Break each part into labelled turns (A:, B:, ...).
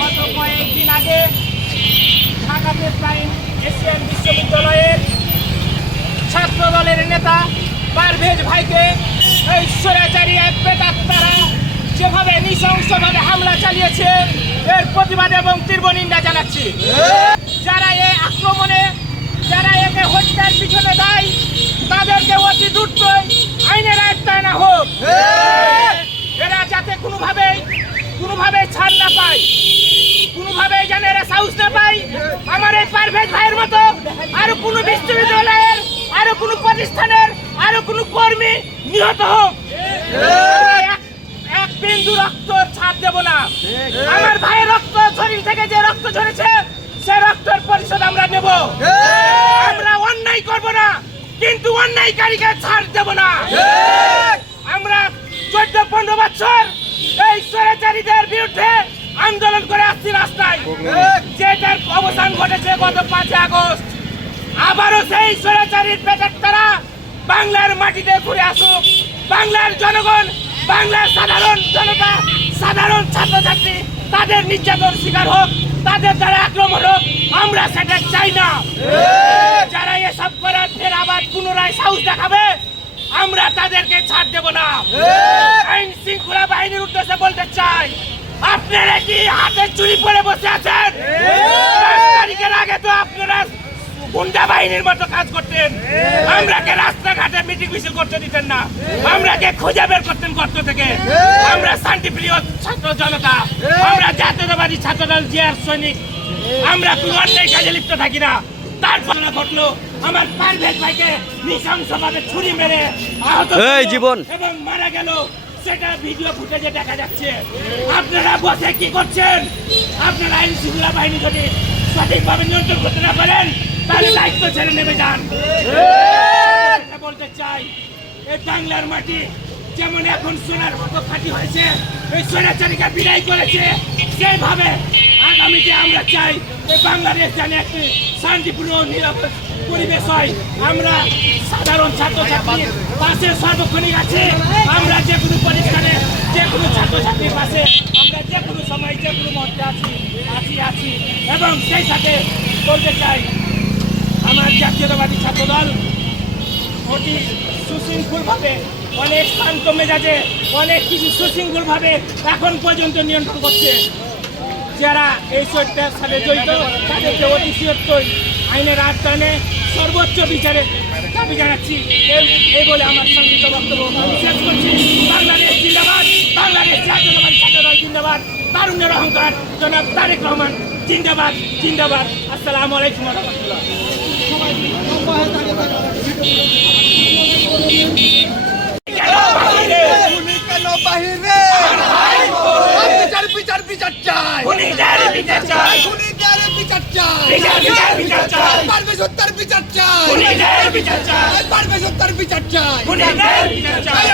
A: গত কয়েকদিন আগে ঢাকাতে প্রাইম এশিয়ান বিশ্ববিদ্যালয়ের ছাত্র দলের নেতা পারভেজ ভাইকে এই স্বৈরাচারী এক পেতাত্তারা যেভাবে নৃশংসভাবে হামলা চালিয়েছে, এর প্রতিবাদ এবং তীব্র নিন্দা জানাচ্ছি। যারা এই আক্রমণে, যারা একে হত্যার পিছনে দায়, তাদেরকে অতি দ্রুত আইনের পারভেজ ভাইয়ের মতো আরও কোনো বিশ্ববিদ্যালয়ের আরও কোনো প্রতিষ্ঠানের আরও কোনো কর্মী নিহত হোক। এক- বিন্দু রক্ত ছাড় দেব না। আমার ভাইয়ের রক্ত শরীর থেকে যে রক্ত ঝরেছে সে রক্তের পরিশোধ আমরা নেব। আমরা অন্যায় করব না কিন্তু অন্যায়কারীকে ছাড় দেব না। আমরা চোদ্দ পনেরো বছর এই স্বৈরাচারীদের বিরুদ্ধে আন্দোলন করে আসছি রাস্তায়। আমরা সেটা চাই না। যারা এসব ফের আবার সাহস দেখাবে, আমরা তাদেরকে ছাড় দেব না। শৃঙ্খলা বাহিনীর উদ্দেশ্যে বলতে চাই, আপনারা কি হাতে চুরি পরে বসে আছেন পাঁচ তারিখের আগে তো আপনারা গুন্ডা বাহিনীর মতো কাজ করতেন। আমরাকে রাস্তাঘাটে মিটিং মিছিল করতে দিতেন না। আমরাকে খুঁজে বের করতেন গর্ত থেকে। আমরা শান্তিপ্রিয় ছাত্র জনতা। আমরা জাতীয়তাবাদী ছাত্রদল জিয়ার সৈনিক। আমরা কোনো অন্যায় কাজে লিপ্ত থাকি না। তারপর ঘটলো আমার পারভেজ ভাইকে নৃশংসভাবে ছুরি মেরে আহত
B: এই জীবন।
A: এবং মারা গেল। সেটা ভিডিও ফুটেজে দেখা যাচ্ছে। আপনারা বসে কি করছেন? আপনারা আইন শৃঙ্খলা বাহিনী যদি সঠিকভাবে নিয়ন্ত্রণ করতে না পারেন তাহলে দায়িত্ব ছেড়ে নেমে যান। বলতে চাই এই বাংলার মাটি যেমন এখন সোনার মতো খাঁটি হয়েছে এই সোনাচারিকা বিদায় করেছে সেইভাবে আগামীতে আমরা চাই এই বাংলাদেশ যেন একটি শান্তিপূর্ণ নিরাপদ পরিবেশ হয়। আমরা সাধারণ ছাত্রছাত্রীর পাশে সর্বক্ষণিক আছে আমরা যে কোনো প্রতিষ্ঠানে যে কোনো ছাত্রছাত্রীর পাশে আমরা যে কোনো সময় যে কোনো মুহূর্তে আছি আছি আছি। এবং সেই সাথে বলতে চাই আমার জাতীয়তাবাদী ছাত্রদল অতি সুশৃঙ্খলভাবে, অনেক শান্ত মেজাজে, অনেক কিছু সুশৃঙ্খলভাবে এখন পর্যন্ত নিয়ন্ত্রণ করছে। যারা এই সত্যের সাথে জড়িত, তাদেরকে অতি সত্যই আইনের আওতায় সর্বোচ্চ বিচারে দাবি জানাচ্ছি। এই- বলে আমার সংক্ষিপ্ত বক্তব্য। শেষ করছি। বাংলাদেশ জিন্দাবাদ, বাংলাদেশ জাতীয়তাবাদী ছাত্রদল জিন্দাবাদ। তারুণ্যের অহংকার, জনাব তারেক রহমান জিন্দাবাদ জিন্দাবাদ। আসসালামু আলাইকুম রহমতুল্লাহ।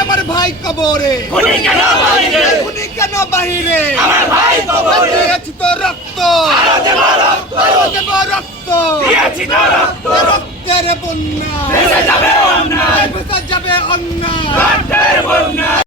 C: আমার ভাই কবরে।
A: কেন
C: বাহিরে
A: আমার ভাই কবরে
C: রক্ত। রক্ত।
A: দিয়েছি তো রক্ত
C: রক্তের বন্যা।
A: ভেসে যাবে অন্যায়।
C: ভেসে যাবে অন্যায়।
A: রক্তের বন্যা।